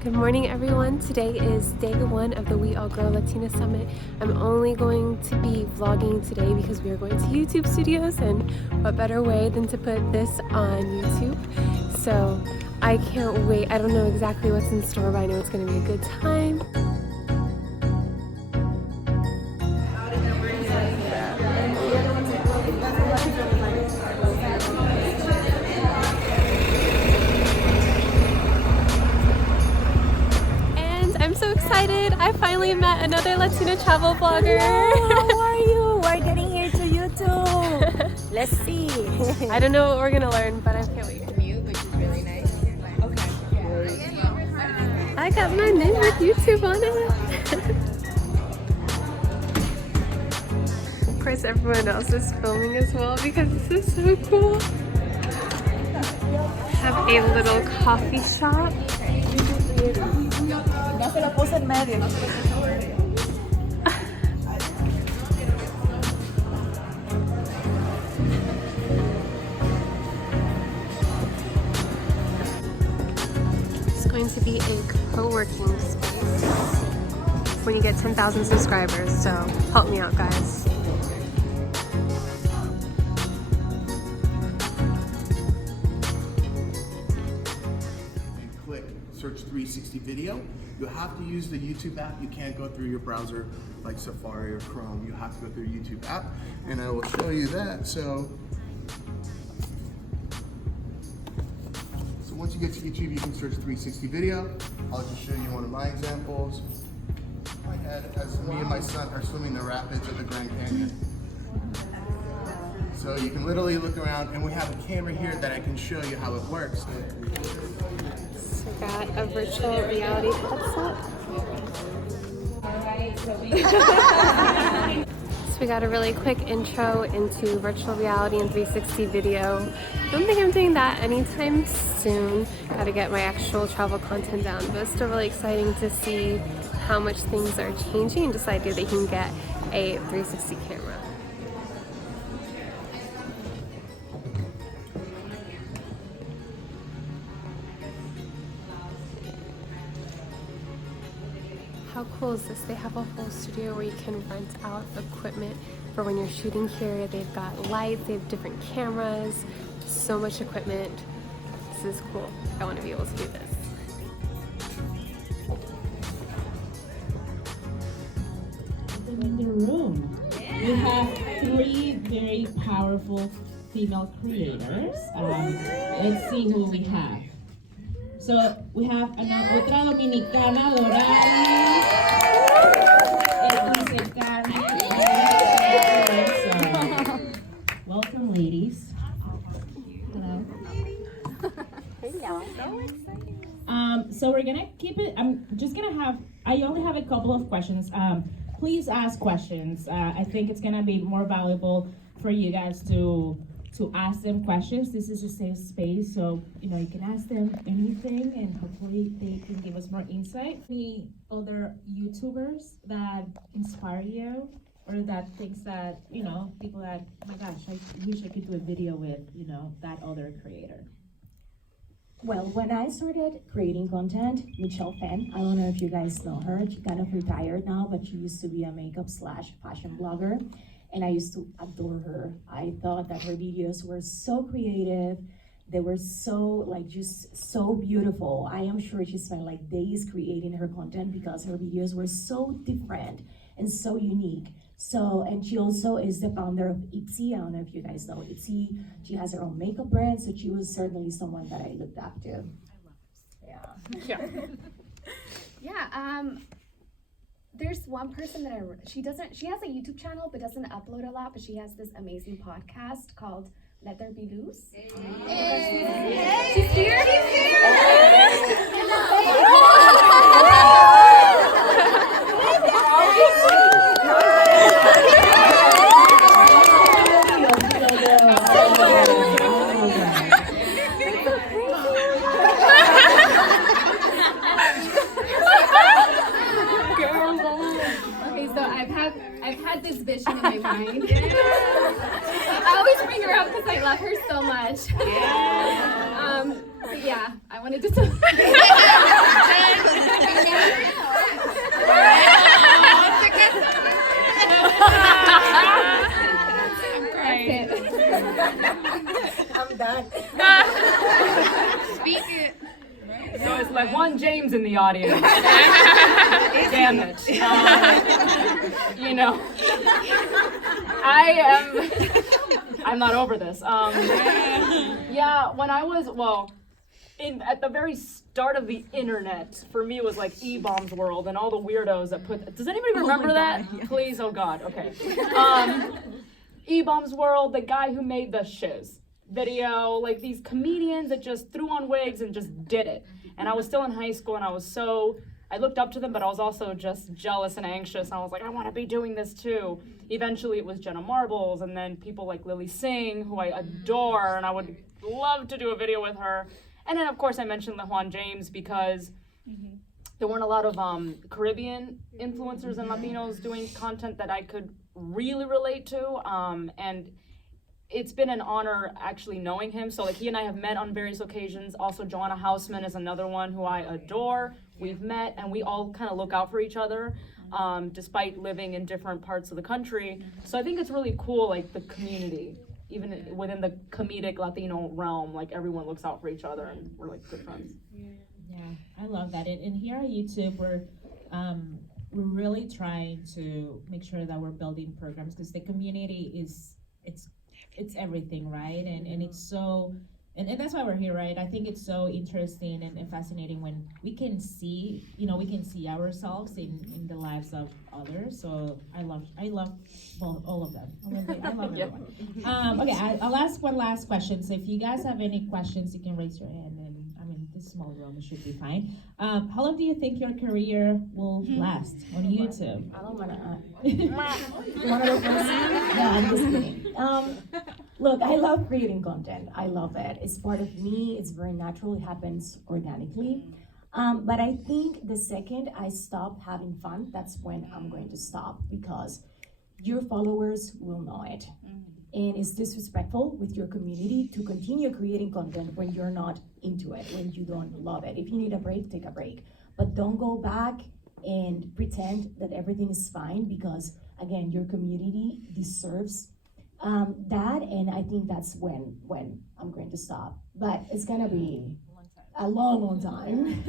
Good morning, everyone. Today is day one of the We All Grow Latina Summit. I'm only going to be vlogging today because we are going to YouTube studios, and what better way than to put this on YouTube. So I can't wait. I don't know exactly what's in store, but I know it's going to be a good time. I finally met another Latina travel blogger. Hello, how are you? We're getting here to YouTube. Let's see. I don't know what we're gonna learn, but I can't wait. Commute, which is really nice. Okay. I got my name with YouTube on it. Of course, everyone else is filming as well because this is so cool. Have a little coffee shop. No se lo puse en medio. It's going to be a co-working space when you get 10,000 subscribers, so help me out, guys. Search 360 video. You have to use the YouTube app. You can't go through your browser like Safari or Chrome. You have to go through your YouTube app, and I will show you that. So once you get to YouTube, you can search 360 video. I'll just show you one of my examples. I had as me and my son are swimming the rapids of the Grand Canyon. So you can literally look around, and we have a camera here that I can show you how it works. We got a virtual reality headset. So we got a really quick intro into virtual reality and 360 video. Don't think I'm doing that anytime soon. Got to get my actual travel content down, but it's still really exciting to see how much things are changing and just the idea that you can get a 360 camera. How cool is this? They have a whole studio where you can rent out equipment for when you're shooting here. They've got lights, they have different cameras, so much equipment. This is cool. I want to be able to do this. In the room, we have three very powerful female creators. Let's see who we have. So we have otra dominicana, Doralys, Dulce Candy. Welcome, ladies. Hello. So we're gonna keep it. I only have a couple of questions. Please ask questions. I think it's gonna be more valuable for you guys to ask them questions. This is a safe space, so you can ask them anything, and hopefully they can give us more insight. Any other YouTubers that inspire you, or that things that people that, oh my gosh, I wish I could do a video with that other creator? Well, when I started creating content, Michelle Fenn, I don't know if you guys know her. She kind of retired now, but she used to be a makeup/fashion blogger. And I used to adore her. I thought that her videos were so creative. They were so, just so beautiful. I am sure she spent days creating her content because her videos were so different and so unique. And she also is the founder of Ipsy. I don't know if you guys know Ipsy. She has her own makeup brand, so she was certainly someone that I looked up to. I love her. Yeah. There's one person that she has a YouTube channel but doesn't upload a lot, but she has this amazing podcast called Let There Be Loose. Hey. She's here. I've had this vision in my mind. I always bring her up because I love her so much. But yeah, I wanted to like Juan James in the audience. Damn it. You know, I'm not over this. Yeah, when I was, at the very start of the internet, for me it was like E-Bombs World and all the weirdos that put, does anybody remember that? Yes. Please, oh God, okay. E-Bombs World, the guy who made the shiz video, like these comedians that just threw on wigs and just did it. And I was still in high school and I looked up to them, but I was also just jealous and anxious. And I was like, I want to be doing this too. Eventually it was Jenna Marbles, and then people like Lily Singh, who I adore, and I would love to do a video with her. And then of course I mentioned the Juan James because there weren't a lot of Caribbean influencers and Latinos doing content that I could really relate to. And it's been an honor actually knowing him. So like he and I have met on various occasions. Also Joanna Hausman is another one who I adore. We've met and we all kind of look out for each other despite living in different parts of the country. So I think it's really cool, like the community, even within the comedic Latino realm, like everyone looks out for each other and we're like good friends. Yeah, I love that. And here on YouTube, we're really trying to make sure that we're building programs because the community it's everything, right? And it's so, and that's why we're here, right? I think it's so interesting and fascinating when we can see ourselves in the lives of others. So I love all of them. I love everyone. Okay, I'll ask one last question. So if you guys have any questions, you can raise your hand. And I mean, this small room should be fine. How long do you think your career will last on YouTube? I don't wanna. No, I'm just kidding. Look, I love creating content. I love it. It's part of me. It's very natural. It happens organically. But I think the second I stop having fun, that's when I'm going to stop because your followers will know it. And it's disrespectful with your community to continue creating content when you're not into it, when you don't love it. If you need a break, take a break. But don't go back and pretend that everything is fine because, again, your community deserves that, and I think that's when I'm going to stop. But it's gonna be a long time.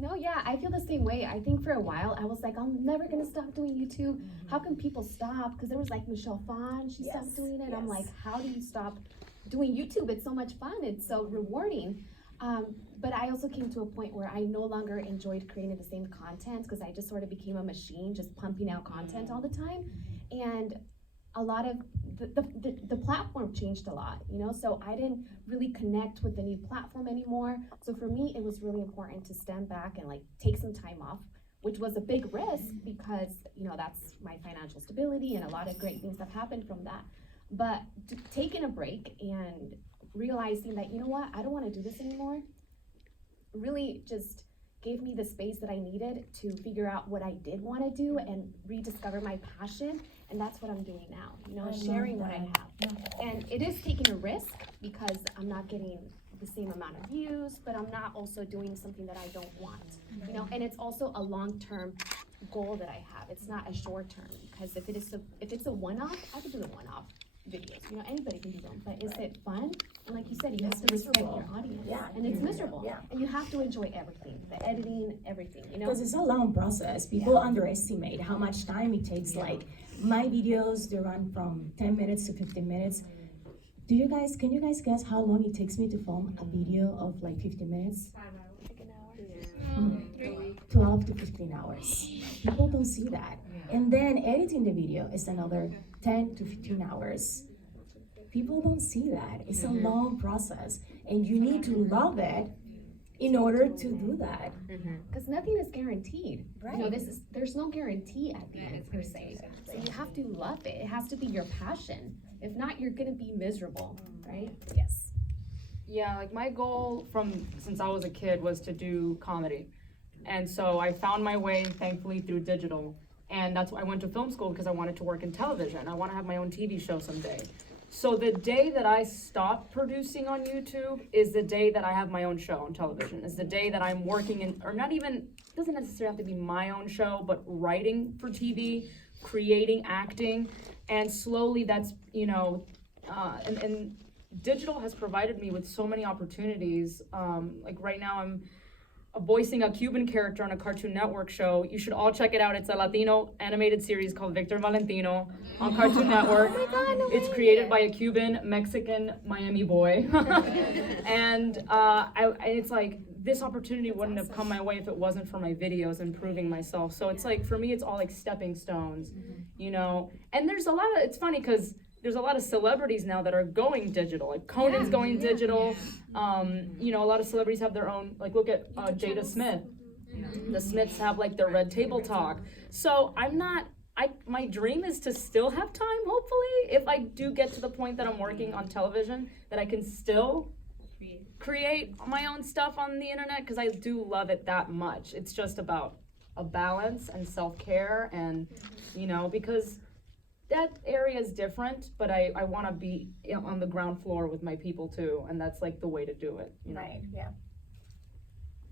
No, yeah, I feel the same way. I think for a while I was like, I'm never gonna stop doing YouTube. How can people stop? Because there was like Michelle Phan, she stopped doing it. Yes. I'm like, how do you stop doing YouTube? It's so much fun. It's so rewarding. But I also came to a point where I no longer enjoyed creating the same content because I just sort of became a machine, just pumping out content all the time. And a lot of the platform changed a lot, you know, so I didn't really connect with the new platform anymore. So for me, it was really important to stand back and like take some time off, which was a big risk because, you know, that's my financial stability and a lot of great things have happened from that. But taking a break and realizing that, you know what, I don't want to do this anymore, really just gave me the space that I needed to figure out what I did want to do and rediscover my passion. And that's what I'm doing now, you know, sharing what I have. And it is taking a risk because I'm not getting the same amount of views, but I'm not also doing something that I don't want, you know, and it's also a long-term goal that I have. It's not a short-term because if it's a one-off, I could do a one-off videos, you know, anybody can do them, but is it fun? And like you said, you have to respect your audience, and it's miserable, and you have to enjoy everything, the editing, everything, you know? Because it's a long process. People underestimate how much time it takes. Like my videos, they run from 10 minutes to 15 minutes. Can you guys guess how long it takes me to film a video of like 15 minutes? 12 to 15 hours. People don't see that. And then editing the video is another 10 to 15 hours. People don't see that. It's a long process, and you need to love it in order to do that. Because nothing is guaranteed. Right. You know, there's no guarantee at the end per se. So you have to love it. It has to be your passion. If not, you're gonna be miserable, right? Yes. Yeah, like my goal since I was a kid was to do comedy. And so I found my way, thankfully, through digital. And that's why I went to film school, because I wanted to work in television. I want to have my own TV show someday. So the day that I stop producing on YouTube is the day that I have my own show on television. Is the day that I'm working in, or not even, it doesn't necessarily have to be my own show, but writing for TV, creating, acting. And slowly that's, you know, and digital has provided me with so many opportunities. Like right now voicing a Cuban character on a Cartoon Network show. You should all check it out. It's a Latino animated series called Victor Valentino on Cartoon Network. It's created by a Cuban Mexican Miami boy. And it's like, this opportunity wouldn't have come my way if it wasn't for my videos and proving myself. So it's like, for me, it's all like stepping stones, you know? And there's a lot of, it's funny because there's a lot of celebrities now that are going digital. Like Conan's going digital. You know, a lot of celebrities have their own, like look at Jada Smith. The Smiths have like their Red Table Talk. So my dream is to still have time, hopefully, if I do get to the point that I'm working on television, that I can still create my own stuff on the internet, because I do love it that much. It's just about a balance and self-care, and you know, because that area is different, but I want to be on the ground floor with my people too, and that's like the way to do it, you know? Right, yeah.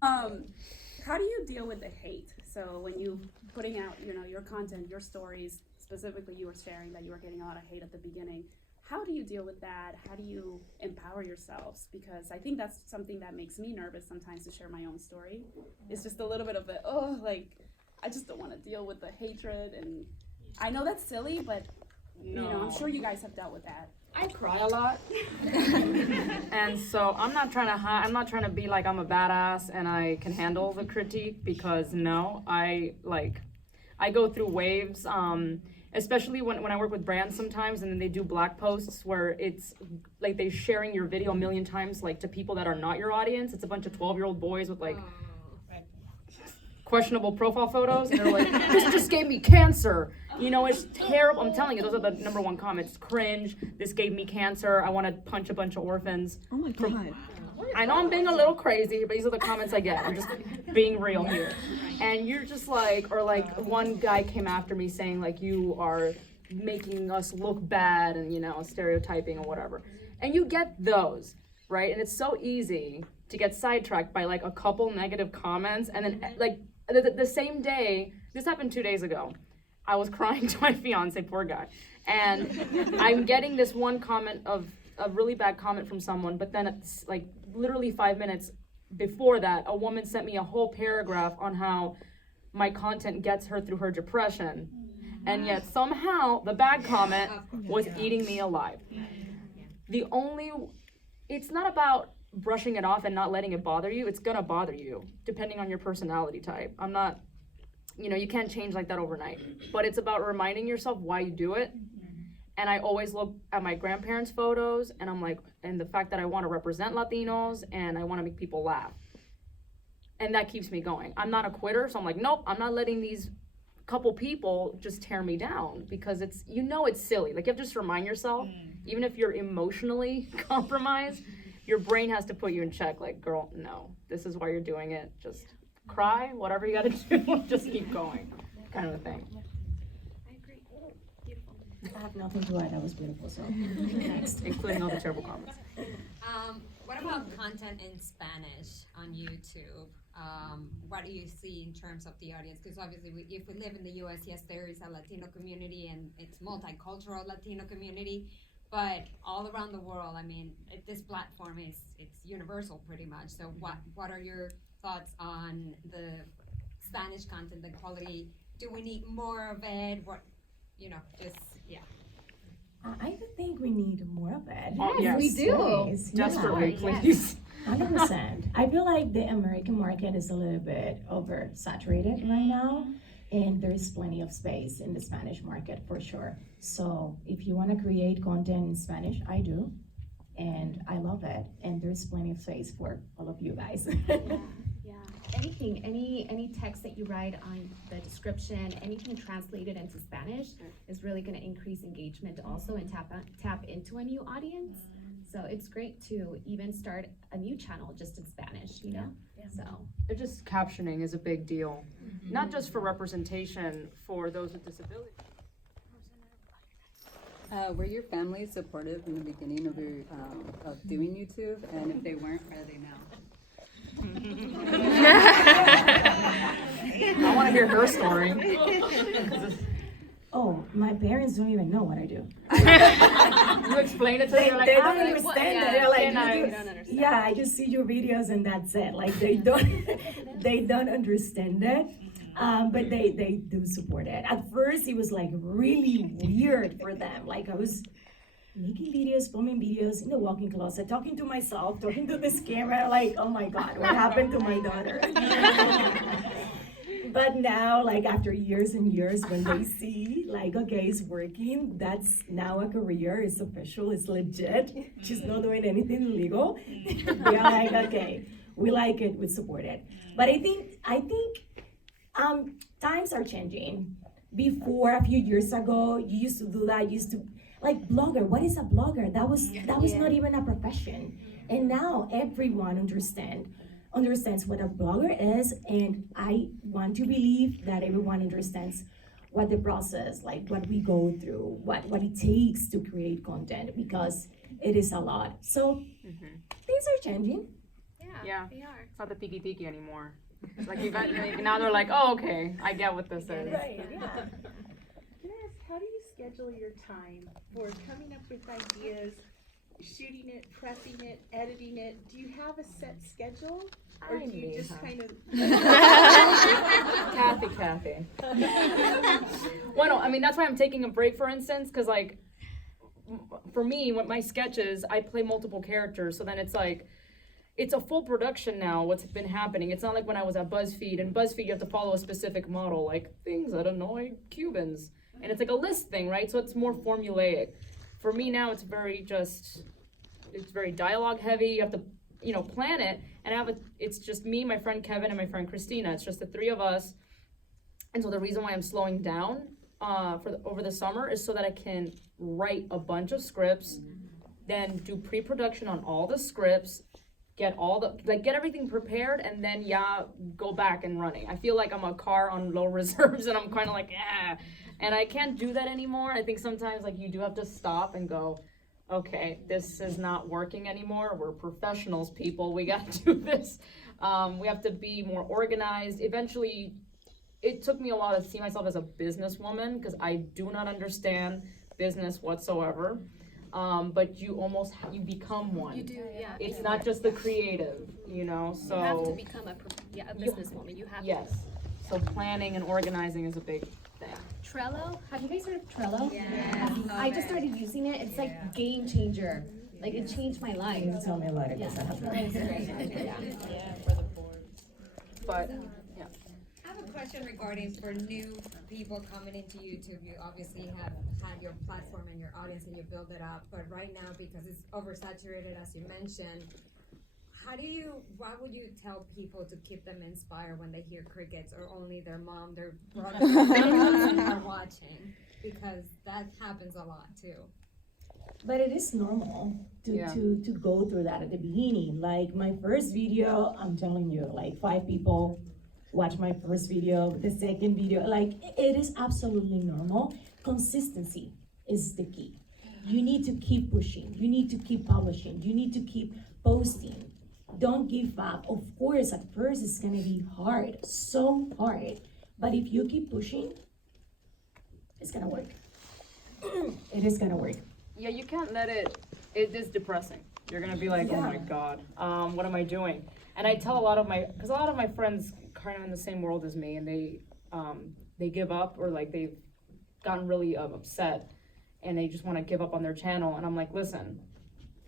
How do you deal with the hate? So when you putting out, you know, your content, your stories, specifically you were sharing that you were getting a lot of hate at the beginning. How do you deal with that? How do you empower yourselves? Because I think that's something that makes me nervous sometimes to share my own story. It's just a little bit of like, I just don't want to deal with the hatred, and I know that's silly, but you know, I'm sure you guys have dealt with that. I cry a lot. And so I'm not trying to be like I'm a badass and I can handle the critique, because no, I go through waves, especially when I work with brands sometimes, and then they do black posts where it's like they're sharing your video a million times, like to people that are not your audience. It's a bunch of 12-year-old boys with like questionable profile photos, and they're like, this just gave me cancer. You know, it's terrible. I'm telling you, those are the number one comments. Cringe. This gave me cancer. I want to punch a bunch of orphans. Oh my God. I know I'm being a little crazy, but these are the comments I get. I'm just being real here. And you're just like, or like one guy came after me saying like, you are making us look bad, and you know, stereotyping or whatever. And you get those, right? And it's so easy to get sidetracked by like a couple negative comments, and then like the same day, this happened 2 days ago, I was crying to my fiance, poor guy, and I'm getting this one comment of a really bad comment from someone, but then it's like literally 5 minutes before that, a woman sent me a whole paragraph on how my content gets her through her depression, and yet somehow the bad comment was eating me alive. It's not about brushing it off and not letting it bother you. It's gonna bother you depending on your personality type. You know, you can't change like that overnight, but it's about reminding yourself why you do it. And I always look at my grandparents' photos, and I'm like, and the fact that I want to represent Latinos and I want to make people laugh. And that keeps me going. I'm not a quitter, so I'm like, nope, I'm not letting these couple people just tear me down, because it's, you know, it's silly. Like, you have to just remind yourself, even if you're emotionally compromised, your brain has to put you in check. Like, girl, no, this is why you're doing it. Just cry, whatever you gotta do, just keep going, kind of a thing. I agree. Beautiful. I have nothing to add. That was beautiful. So next, Including all the terrible comments. What about content in Spanish on YouTube? What do you see in terms of the audience? Because obviously, if we live in the U.S., yes, there is a Latino community, and it's multicultural Latino community. But all around the world, I mean, this platform it's universal pretty much. So what are your thoughts on the Spanish content, the quality? Do we need more of it? What, you know, just, yeah. I think we need more of it. Yes, we do. Yes, Desperately, yeah. please. 100%. I feel like the American market is a little bit oversaturated right now, and there is plenty of space in the Spanish market for sure. So if you want to create content in Spanish, I do, and I love it. And there's plenty of space for all of you guys. Yeah. Anything, any text that you write on the description, anything translated into Spanish is really going to increase engagement also, and tap into a new audience. So it's great to even start a new channel just in Spanish, you know? Yeah. So It's just captioning is a big deal, not just for representation for those with disabilities. Were your family supportive in the beginning of your of doing YouTube? And if they weren't, are they now? I want to hear her story. Oh, my parents don't even know what I do. You explain it to them, you're like, They "Ah, don't like, understand what?" that. Yeah, They're like, and I- "You don't understand. yeah, I just see your videos and that's it. Like they don't understand it. But they do support it. At first, it was like really weird for them. Like I was making videos, filming videos in the walk-in closet, talking to myself, talking to this camera, like, oh my God, what happened to my daughter? But now, like after years and years, when they see, like, okay, it's working, that's now a career, it's official, it's legit, she's not doing anything illegal. They're like, okay, we like it, we support it. But I think times are changing. Before, a few years ago, you used to do that, like blogger, what is a blogger? That was not even a profession. And now everyone understands what a blogger is, and I want to believe that everyone understands what the process, like what we go through, what it takes to create content, because it is a lot. So things are changing. Yeah. They are. It's not the tiki anymore. It's like now they're like, oh, okay, I get what this is. Right, yeah. Can I ask, how do you schedule your time for coming up with ideas, shooting it, prepping it, editing it? Do you have a set schedule? Or do you just kind of... Kathy. Well, no, I mean, that's why I'm taking a break, for instance, because, like, for me, with my sketches, I play multiple characters, so then it's like, it's a full production now, what's been happening. It's not like when I was at BuzzFeed. And BuzzFeed, you have to follow a specific model, like things that annoy Cubans. And it's like a list thing, right? So it's more formulaic. For me now, it's very dialogue heavy. You have to, plan it. And it's just me, my friend Kevin, and my friend Christina. It's just the three of us. And so the reason why I'm slowing down over the summer is so that I can write a bunch of scripts, then do pre-production on all the scripts, get everything prepared, and then go back and running. I feel like I'm a car on low reserves, and I'm kind of like, and I can't do that anymore. I think sometimes like you do have to stop and go, okay, this is not working anymore. We're professionals, people. We got to do this. We have to be more organized. Eventually, it took me a while to see myself as a businesswoman because I do not understand business whatsoever. But you become one. You do, yeah. It's not just the creative, so. You have to become a businesswoman. You have Yes. So planning and organizing is a big thing. Trello. Have you guys heard of Trello? Yeah. I just started using it. It's like game changer. Like it changed my life. You tell me about it, Yeah. because I have Trello is great. But I have a question regarding for new people coming into YouTube. You obviously have had your platform and your audience and you build it up, but right now because it's oversaturated, as you mentioned, what would you tell people to keep them inspired when they hear crickets or only their mom, their brother, are watching? Because that happens a lot too. But it is normal to go through that at the beginning. Like my first video, I'm telling you, like 5 people watch my first video, the second video, like it is absolutely normal. Consistency is the key. You need to keep pushing. You need to keep publishing. You need to keep posting. Don't give up. Of course, at first it's gonna be hard, so hard. But if you keep pushing, it's gonna work. It is gonna work. yeah, you can't let it is depressing. You're gonna be like, oh my God, what am I doing? And I tell a lot of my friends kind of in the same world as me, and they give up or like they've gotten really upset and they just want to give up on their channel. And I'm like, listen,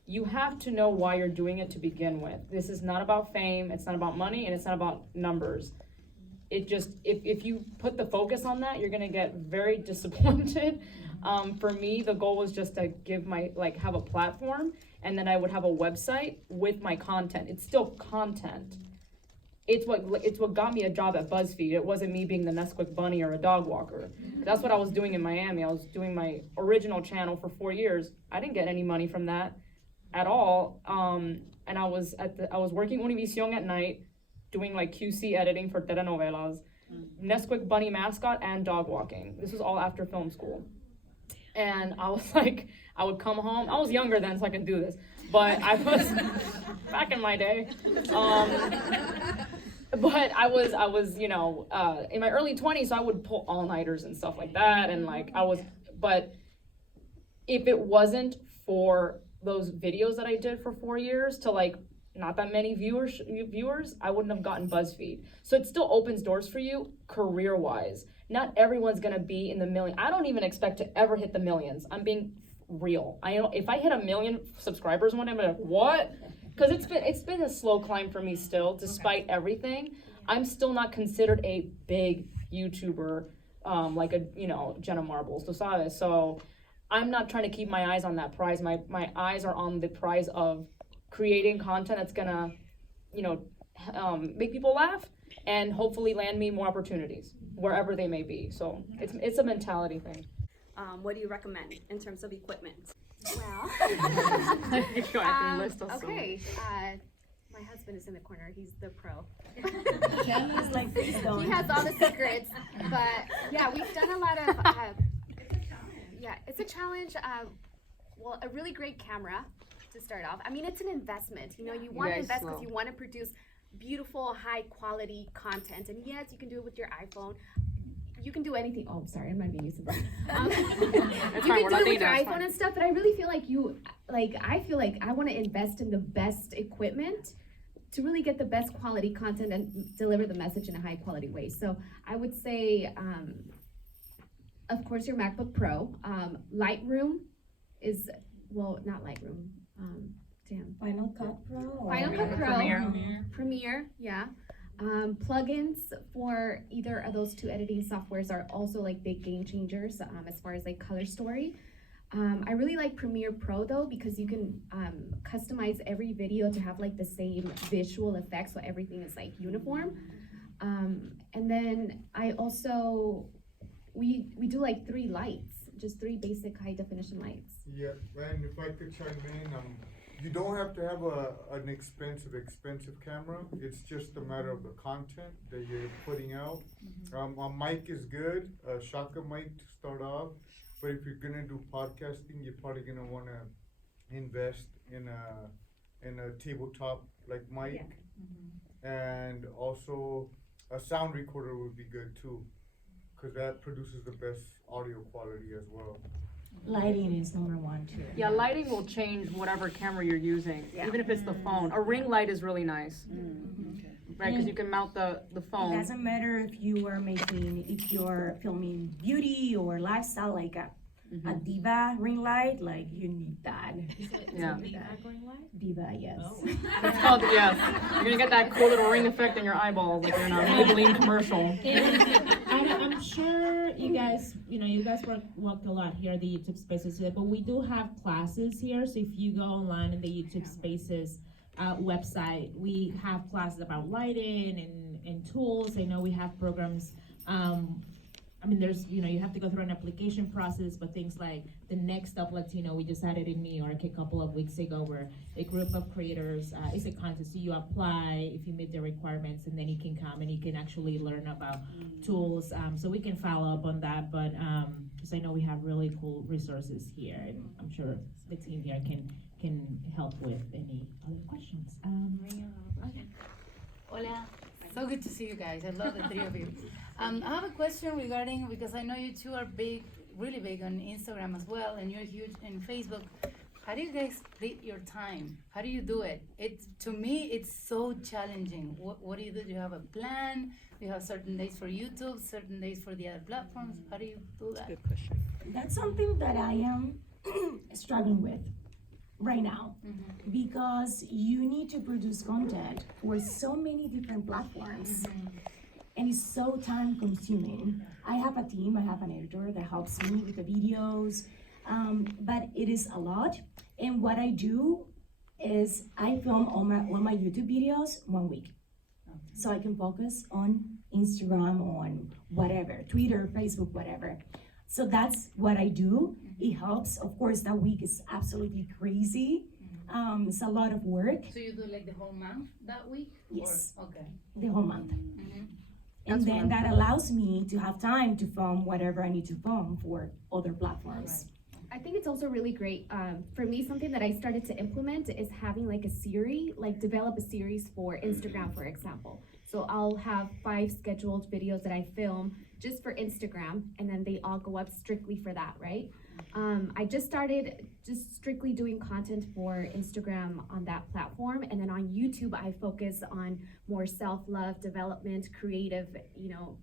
you have to know why you're doing it to begin with. This is not about fame, it's not about money, and it's not about numbers. It just, if you put the focus on that, you're gonna get very disappointed. For me, the goal was just to have a platform, and then I would have a website with my content. It's still content. It's what got me a job at BuzzFeed. It wasn't me being the Nesquik bunny or a dog walker. That's what I was doing in Miami. I was doing my original channel for 4 years. I didn't get any money from that at all. And I was working Univision at night, doing like QC editing for telenovelas, Nesquik bunny mascot, and dog walking. This was all after film school. And I was like, I would come home. I was younger then, so I could do this. But I was, back in my day, but I was, you know, in my early 20s, so I would pull all-nighters and stuff like that, and like but if it wasn't for those videos that I did for 4 years to like not that many viewers, I wouldn't have gotten BuzzFeed. So it still opens doors for you career-wise. Not everyone's gonna be in the million. I don't even expect to ever hit the millions. I'm being real. I know if I hit 1 million subscribers one day, I'm like, what? Because it's been a slow climb for me still, despite everything. I'm still not considered a big YouTuber, like a, you know, Jenna Marbles, tú sabes. So I'm not trying to keep my eyes on that prize. My eyes are on the prize of creating content that's gonna, you know, make people laugh and hopefully land me more opportunities wherever they may be. So it's a mentality thing. What do you recommend in terms of equipment? Well, Okay. My husband is in the corner. He's the pro. Jenna's like, please don't. He has all the secrets. But yeah, we've done a lot of. Yeah, it's a challenge. Well, a really great camera to start off. I mean, it's an investment. You know, you want to invest because you want to produce beautiful, high quality content. And yes, you can do it with your iPhone. You can do anything. Oh, I'm sorry, I'm not being used to that. You can do it with your iPhone and stuff, but I really feel like I feel like I want to invest in the best equipment to really get the best quality content and deliver the message in a high quality way. So I would say, of course, your MacBook Pro. Lightroom is, well, not Lightroom. Final Cut Pro? Final Cut Pro. Premiere, yeah. Plugins for either of those two editing softwares are also like big game changers as far as like color story. I really like Premiere Pro though, because you can customize every video to have like the same visual effects, so everything is like uniform. And then I also, we do like 3 lights, just 3 basic high definition lights. Yeah, and if I could chime in, you don't have to have an expensive camera. It's just a matter of the content that you're putting out. A mic is good, a shotgun mic to start off. But if you're gonna do podcasting, you're probably gonna wanna invest in a tabletop like mic, and also a sound recorder would be good too, because that produces the best audio quality as well. Lighting is number 1 too. Yeah, lighting will change whatever camera you're using, even if it's the phone. A ring light is really nice, right? Because you can mount the phone. It doesn't matter if you're filming beauty or lifestyle, like a Diva ring light, like you need that. Yeah. Diva, yes. It's called, yes. You're gonna get that cool little ring effect in your eyeballs, like you're in a Maybelline commercial. I'm sure you guys worked a lot here at the YouTube Spaces today, but we do have classes here. So if you go online in the YouTube Spaces website, we have classes about lighting and tools. I know we have programs. I mean, there's, you have to go through an application process, but things like the Next Up Latino, we just had it in New York a couple of weeks ago, where a group of creators, it's a contest, so you apply if you meet the requirements, and then you can come and you can actually learn about tools. So we can follow up on that, but because I know we have really cool resources here, and I'm sure the team here can help with any other questions. Okay. Hola. So good to see you guys. I love the 3 of you. I have a question regarding, because I know you two are big, really big on Instagram as well, and you're huge in Facebook. How do you guys split your time? How do you do it? To me, it's so challenging. What do you do? Do you have a plan? Do you have certain days for YouTube, certain days for the other platforms? How do you do that? Good question. That's something that I am struggling with right now, because you need to produce content for so many different platforms, and it's so time consuming. I have a team, I have an editor that helps me with the videos, but it is a lot. And what I do is I film all my YouTube videos 1 week, so I can focus on Instagram, on whatever, Twitter, Facebook, whatever. So that's what I do. It helps. Of course, that week is absolutely crazy. It's a lot of work. So you do like the whole month that week? Yes. Or, okay. The whole month. And then that allows me to have time to film whatever I need to film for other platforms. I think it's also really great. For me, something that I started to implement is having like a series, like develop a series for Instagram, for example. So I'll have 5 scheduled videos that I film just for Instagram, and then they all go up strictly for that, right? I just started just strictly doing content for Instagram on that platform, and then on YouTube I focus on more self-love, development, creative,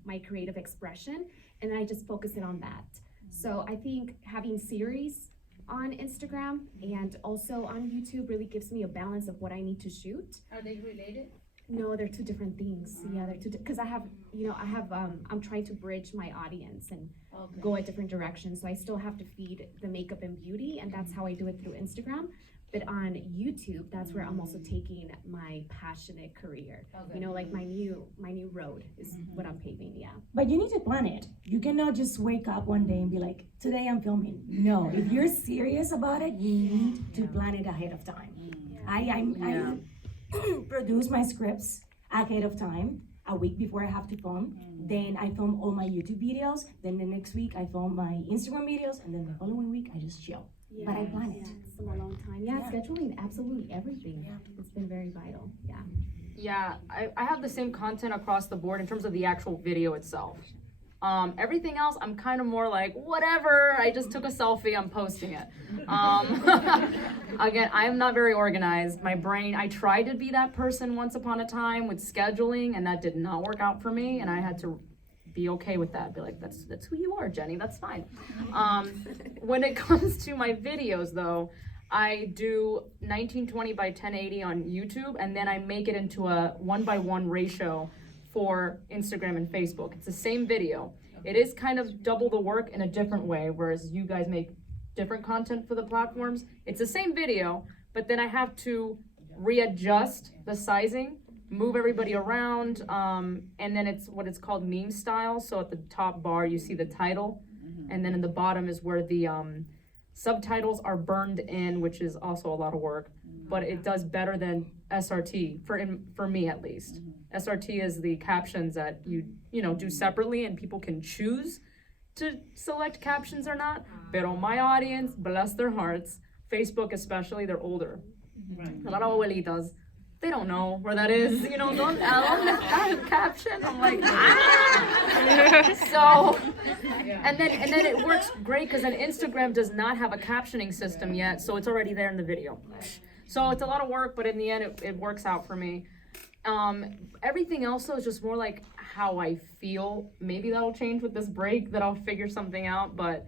my creative expression, and then I just focus it on that. So I think having series on Instagram and also on YouTube really gives me a balance of what I need to shoot. Are they related? No, they're 2 different things. Yeah, they're 2 because I'm trying to bridge my audience and go a different direction. So I still have to feed the makeup and beauty, and that's how I do it through Instagram. But on YouTube, that's where I'm also taking my passionate career. Like my new road is what I'm paving. Yeah. But you need to plan it. You cannot just wake up one day and be like, today I'm filming. No, if you're serious about it, you need to plan it ahead of time. I produce my scripts ahead of time, a week before I have to film. Then I film all my YouTube videos. Then the next week I film my Instagram videos, and then the following week I just chill. But I plan it. It's been a long time. Yeah, scheduling absolutely everything. Yeah. It's been very vital. Yeah. Yeah, I have the same content across the board in terms of the actual video itself. Everything else, I'm kind of more like, whatever, I just took a selfie, I'm posting it. Again, I'm not very organized. My brain, I tried to be that person once upon a time with scheduling, and that did not work out for me, and I had to be okay with that. Be like, that's who you are, Jenny, that's fine. When it comes to my videos, though, I do 1920 by 1080 on YouTube, and then I make it into a 1:1 ratio for Instagram and Facebook. It's the same video. It is kind of double the work in a different way, whereas you guys make different content for the platforms. It's the same video, but then I have to readjust the sizing, move everybody around, and then it's what it's called meme style. So at the top bar, you see the title, and then in the bottom is where the subtitles are burned in, which is also a lot of work, but it does better than SRT, for me at least. SRT is the captions that you do separately, and people can choose to select captions or not. But my audience, bless their hearts, Facebook especially, they're older. A lot of abuelitas, they don't know where that is. Don't that caption. I'm like, So, and then it works great because then Instagram does not have a captioning system yet, so it's already there in the video. So it's a lot of work, but in the end, it works out for me. Everything else though is just more like how I feel. Maybe that'll change with this break, that I'll figure something out. But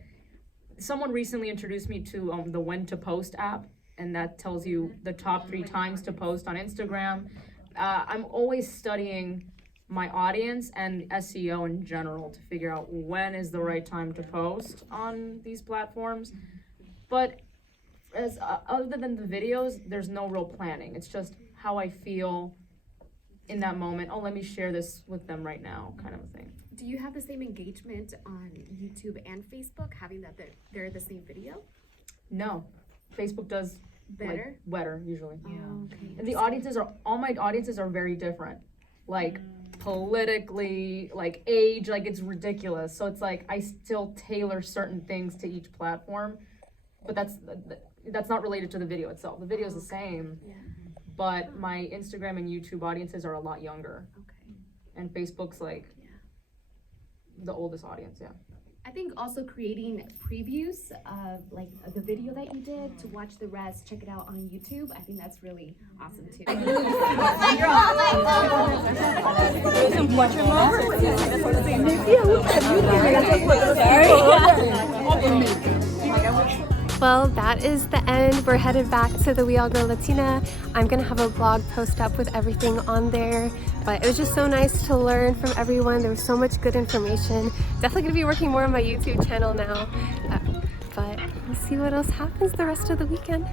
someone recently introduced me to the When to Post app, and that tells you the top 3 times to post on Instagram. I'm always studying my audience and SEO in general to figure out when is the right time to post on these platforms. But as other than the videos, there's no real planning. It's just how I feel in that moment. Oh, let me share this with them right now, kind of a thing. Do you have the same engagement on YouTube and Facebook, having that they're the same video? No, Facebook does better, wetter usually. Oh, okay. And the audiences all my audiences are very different, like politically, like age, like it's ridiculous. So it's like I still tailor certain things to each platform, but that's not related to the video itself. The video is the same. Yeah. But my Instagram and YouTube audiences are a lot younger. Okay. And Facebook's like the oldest audience, yeah. I think also creating previews of like the video that you did to watch the rest, check it out on YouTube. I think that's really awesome too. Well, that is the end. We're headed back to the We All Grow Latina. I'm gonna have a blog post up with everything on there, but it was just so nice to learn from everyone. There was so much good information. Definitely gonna be working more on my YouTube channel now, but we'll see what else happens the rest of the weekend.